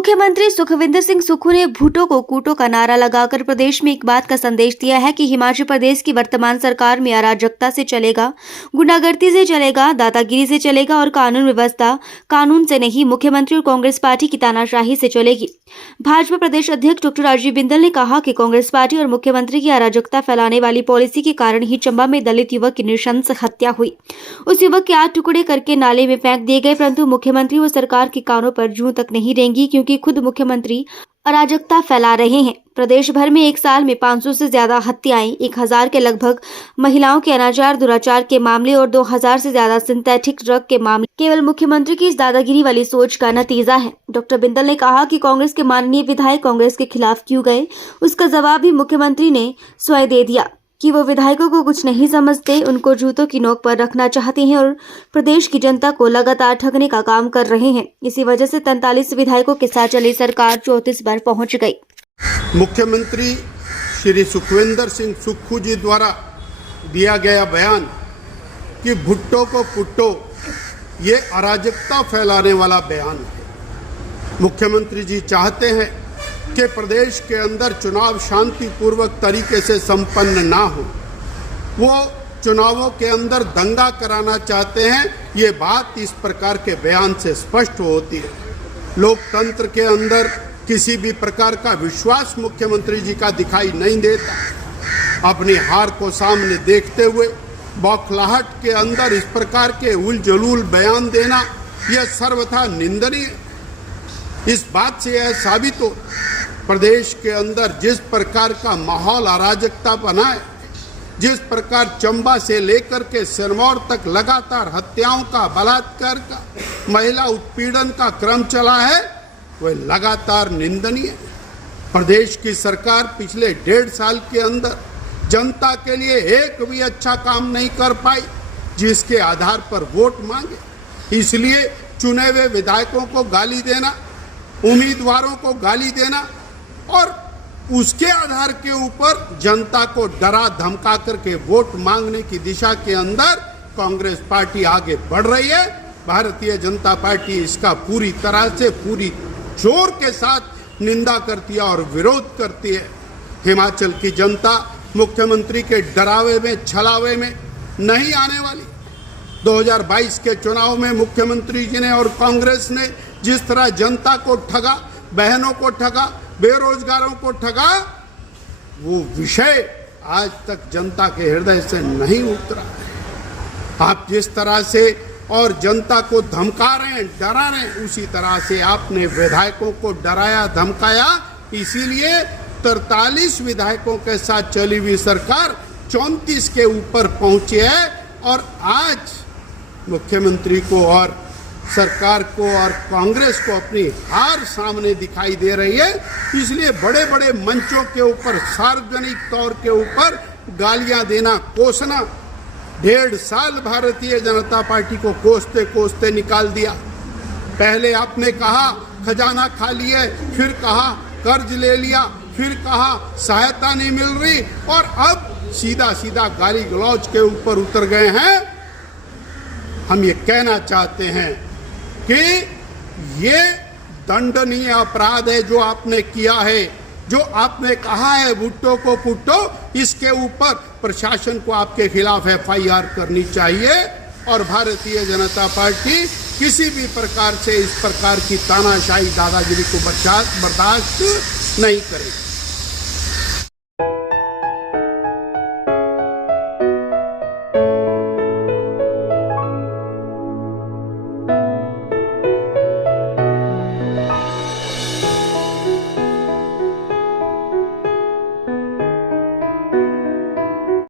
मुख्यमंत्री सुखविंदर सिंह सुक्खू ने भुट्टो को कूटो का नारा लगाकर प्रदेश में एक बात का संदेश दिया है कि हिमाचल प्रदेश की वर्तमान सरकार में अराजकता से चलेगा, गुंडागर्दी से चलेगा, दादागिरी से चलेगा और कानून व्यवस्था कानून से नहीं, मुख्यमंत्री और कांग्रेस पार्टी की तानाशाही से चलेगी। भाजपा प्रदेश अध्यक्ष डॉक्टर राजीव बिंदल ने कहा कि कांग्रेस पार्टी और मुख्यमंत्री की अराजकता फैलाने वाली पॉलिसी के कारण ही चंबा में दलित युवक की नृशंस हत्या हुई। उस युवक के 8 टुकड़े करके नाले में फेंक दिए गए, परंतु मुख्यमंत्री व सरकार के कानों पर जूं तक नहीं रेंगी क्योंकि खुद मुख्यमंत्री अराजकता फैला रहे हैं। प्रदेश भर में एक साल में 500 से ज्यादा हत्याएं, 1000 के लगभग महिलाओं के अनाचार दुराचार के मामले और 2000 से ज्यादा सिंथेटिक ड्रग के मामले केवल मुख्यमंत्री की इस दादागिरी वाली सोच का नतीजा है। डॉक्टर बिंदल ने कहा कि कांग्रेस के माननीय विधायक कांग्रेस के खिलाफ क्यों गए, उसका जवाब भी मुख्यमंत्री ने स्वयं दे दिया कि वो विधायकों को कुछ नहीं समझते, उनको जूतों की नोक पर रखना चाहते हैं और प्रदेश की जनता को लगातार ठगने का काम कर रहे हैं। इसी वजह से 43 विधायकों के साथ चली सरकार 34 बार पहुंच गई। मुख्यमंत्री श्री सुखविंदर सिंह सुक्खू जी द्वारा दिया गया बयान कि भुट्टो को पुट्टो, ये अराजकता फैलाने वाला बयान है। मुख्यमंत्री जी चाहते हैं कि प्रदेश के अंदर चुनाव शांतिपूर्वक तरीके से संपन्न ना हो, वो चुनावों के अंदर दंगा कराना चाहते हैं। ये बात इस प्रकार के बयान से स्पष्ट होती है। लोकतंत्र के अंदर किसी भी प्रकार का विश्वास मुख्यमंत्री जी का दिखाई नहीं देता। अपनी हार को सामने देखते हुए बौखलाहट के अंदर इस प्रकार के उलझुल बयान देना यह सर्वथा निंदनीय। इस बात से यह साबित हो प्रदेश के अंदर जिस प्रकार का माहौल अराजकता बना है, जिस प्रकार चंबा से लेकर के सिरमौर तक लगातार हत्याओं का, बलात्कार का, महिला उत्पीड़न का क्रम चला है, वह लगातार निंदनीय है। प्रदेश की सरकार पिछले 1.5 साल के अंदर जनता के लिए एक भी अच्छा काम नहीं कर पाई जिसके आधार पर वोट मांगे। इसलिए चुने हुए विधायकों को गाली देना, उम्मीदवारों को गाली देना और उसके आधार के ऊपर जनता को डरा धमका करके वोट मांगने की दिशा के अंदर कांग्रेस पार्टी आगे बढ़ रही है। भारतीय जनता पार्टी इसका पूरी तरह से, पूरी जोर के साथ निंदा करती है और विरोध करती है। हिमाचल की जनता मुख्यमंत्री के डरावे में, छलावे में नहीं आने वाली। 2022 के चुनाव में मुख्यमंत्री जी ने और कांग्रेस ने जिस तरह जनता को ठगा, बहनों को ठगा, बेरोजगारों को ठगा, वो विषय आज तक जनता के हृदय से नहीं उतरा है। आप जिस तरह से और जनता को धमका रहे हैं, डरा रहे हैं, उसी तरह से आपने विधायकों को डराया, धमकाया। इसीलिए 43 विधायकों के साथ चली हुई सरकार 34 के ऊपर पहुंची है और आज मुख्यमंत्री को और सरकार को और कांग्रेस को अपनी हार सामने दिखाई दे रही है। इसलिए बड़े बड़े मंचों के ऊपर, सार्वजनिक तौर के ऊपर गालियां देना, कोसना, 1.5 साल भारतीय जनता पार्टी को कोसते कोसते निकाल दिया। पहले आपने कहा खजाना खाली है, फिर कहा कर्ज ले लिया, फिर कहा सहायता नहीं मिल रही और अब सीधा सीधा गाली गलौज के ऊपर उतर गए हैं। हम ये कहना चाहते हैं कि ये दंडनीय अपराध है जो आपने किया है, जो आपने कहा है भुट्टो को पुट्टो, इसके ऊपर प्रशासन को आपके खिलाफ FIR करनी चाहिए और भारतीय जनता पार्टी किसी भी प्रकार से इस प्रकार की तानाशाही, दादागिरी को बर्दाश्त नहीं करेगी।